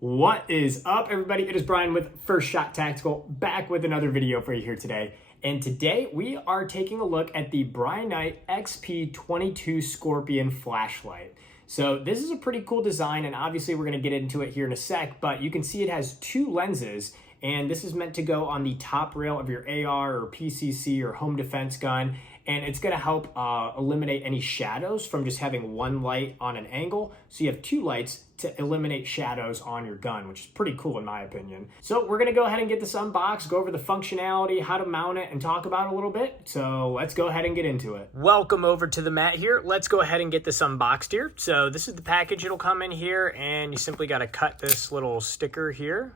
What is up, everybody? It is Brian with First Shot Tactical, back with another video for you here today. And today we are taking a look at the Brinyte XP22 Scorpion flashlight. So this is a pretty cool design, and obviously we're going to get into it here in a sec, but you can see it has two lenses, and this is meant to go on the top rail of your AR or PCC or home defense gun, and it's going to help eliminate any shadows from just having one light on an angle. So you have two lights to eliminate shadows on your gun, which is pretty cool in my opinion. So we're gonna go ahead and get this unboxed, go over the functionality, how to mount it, and talk about it a little bit. So let's go ahead and get into it. Welcome over to the mat here. Let's go ahead and get this unboxed here. So this is the package it'll come in here, and you simply gotta cut this little sticker here,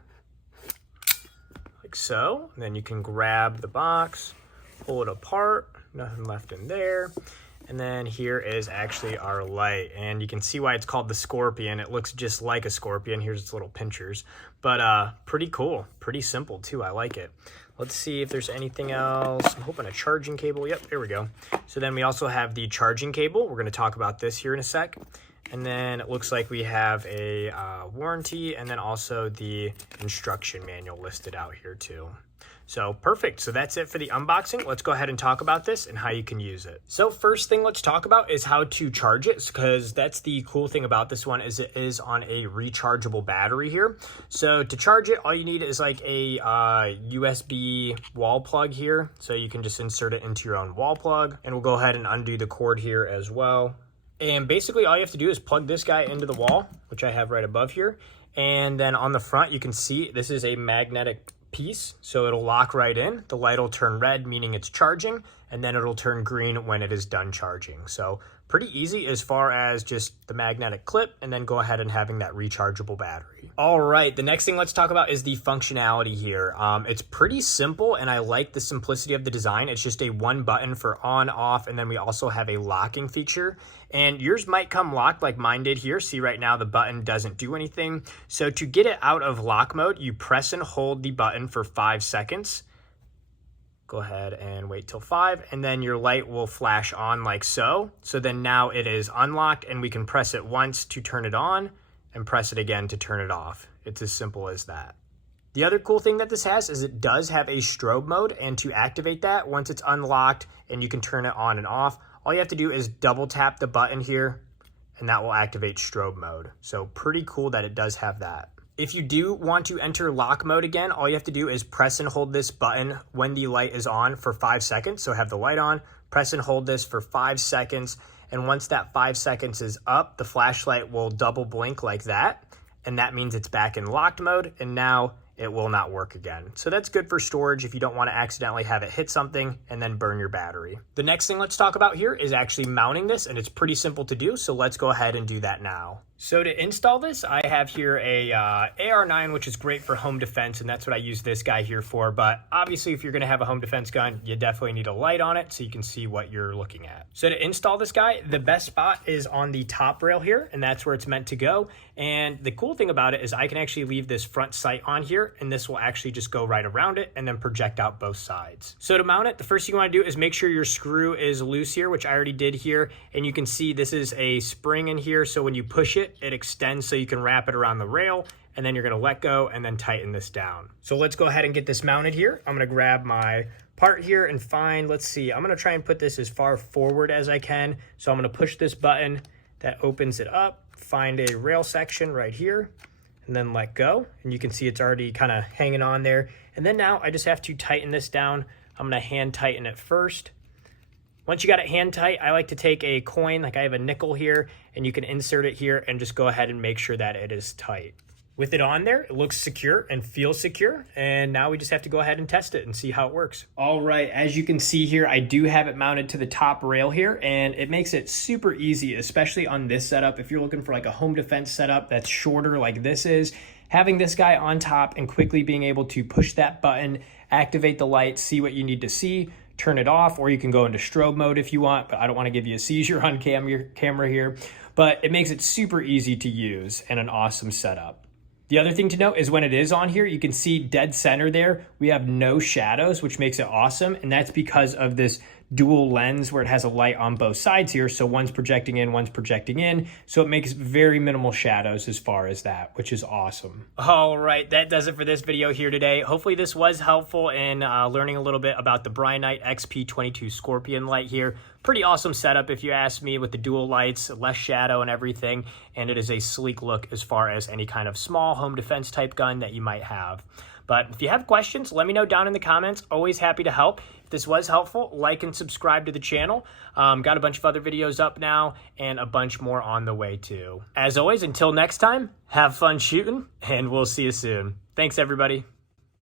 like so. And then you can grab the box, pull it apart, nothing left in there. And then here is actually our light, and you can see why it's called the Scorpion. It looks just like a scorpion. Here's its little pinchers, but pretty cool, pretty simple too. I like it. Let's see if there's anything else. I'm hoping a charging cable. Yep, there we go. So then we also have the charging cable. We're going to talk about this here in a sec. And then it looks like we have a warranty, and then also the instruction manual listed out here too. So perfect. So that's it for the unboxing. Let's go ahead and talk about this and how you can use it. So first thing let's talk about is how to charge it, because that's the cool thing about this one is it is on a rechargeable battery here. So to charge it, all you need is like a USB wall plug here. So you can just insert it into your own wall plug, and we'll go ahead and undo the cord here as well. And basically all you have to do is plug this guy into the wall, which I have right above here. And then on the front, you can see this is a magnetic piece, so it'll lock right in. The light will turn red, meaning it's charging, and then it'll turn green when it is done charging. So pretty easy as far as just the magnetic clip, and then go ahead and having that rechargeable battery. All right, the next thing let's talk about is the functionality here. It's pretty simple, and I like the simplicity of the design. It's just a one button for on, off, and then we also have a locking feature. And yours might come locked like mine did here. See, right now the button doesn't do anything. So to get it out of lock mode, you press and hold the button for 5 seconds. Go ahead and wait till 5, and then your light will flash on like so. So then now it is unlocked, and we can press it once to turn it on and press it again to turn it off. It's as simple as that. The other cool thing that this has is it does have a strobe mode, and to activate that, once it's unlocked and you can turn it on and off, all you have to do is double tap the button here, and that will activate strobe mode. So pretty cool that it does have that. If you do want to enter lock mode again, all you have to do is press and hold this button when the light is on for 5 seconds. So have the light on, press and hold this for 5 seconds. And once that 5 seconds is up, the flashlight will double blink like that. And that means it's back in locked mode, and now it will not work again. So that's good for storage if you don't want to accidentally have it hit something and then burn your battery. The next thing let's talk about here is actually mounting this, and it's pretty simple to do. So let's go ahead and do that now. So to install this, I have here a AR9, which is great for home defense, and that's what I use this guy here for. But obviously, if you're going to have a home defense gun, you definitely need a light on it so you can see what you're looking at. So to install this guy, the best spot is on the top rail here, and that's where it's meant to go. And the cool thing about it is I can actually leave this front sight on here, and this will actually just go right around it and then project out both sides. So to mount it, the first thing you want to do is make sure your screw is loose here, which I already did here. And you can see this is a spring in here, so when you push it, it extends so you can wrap it around the rail, and then you're going to let go and then tighten this down. So let's go ahead and get this mounted here. I'm going to grab my part here and find, let's see, I'm going to try and put this as far forward as I can. So I'm going to push this button that opens it up, find a rail section right here, and then let go. And you can see it's already kind of hanging on there. And then now I just have to tighten this down. I'm going to hand tighten it first. Once you got it hand tight, I like to take a coin, like I have a nickel here, and you can insert it here and just go ahead and make sure that it is tight. With it on there, it looks secure and feels secure, and now we just have to go ahead and test it and see how it works. All right, as you can see here, I do have it mounted to the top rail here, and it makes it super easy, especially on this setup. If you're looking for like a home defense setup that's shorter like this is, having this guy on top and quickly being able to push that button, activate the light, see what you need to see, turn it off, or you can go into strobe mode if you want, but I don't want to give you a seizure on camera here. But it makes it super easy to use and an awesome setup. The other thing to note is when it is on here, you can see dead center there, we have no shadows, which makes it awesome. And that's because of this dual lens where it has a light on both sides here. So one's projecting in, one's projecting in. So it makes very minimal shadows as far as that, which is awesome. All right, that does it for this video here today. Hopefully this was helpful in learning a little bit about the Brinyte XP22 Scorpion light here. Pretty awesome setup if you ask me, with the dual lights, less shadow and everything. And it is a sleek look as far as any kind of small home defense type gun that you might have. But if you have questions, let me know down in the comments. Always happy to help. If this was helpful, like and subscribe to the channel. Got a bunch of other videos up now and a bunch more on the way too. As always, until next time, have fun shooting and we'll see you soon. Thanks everybody.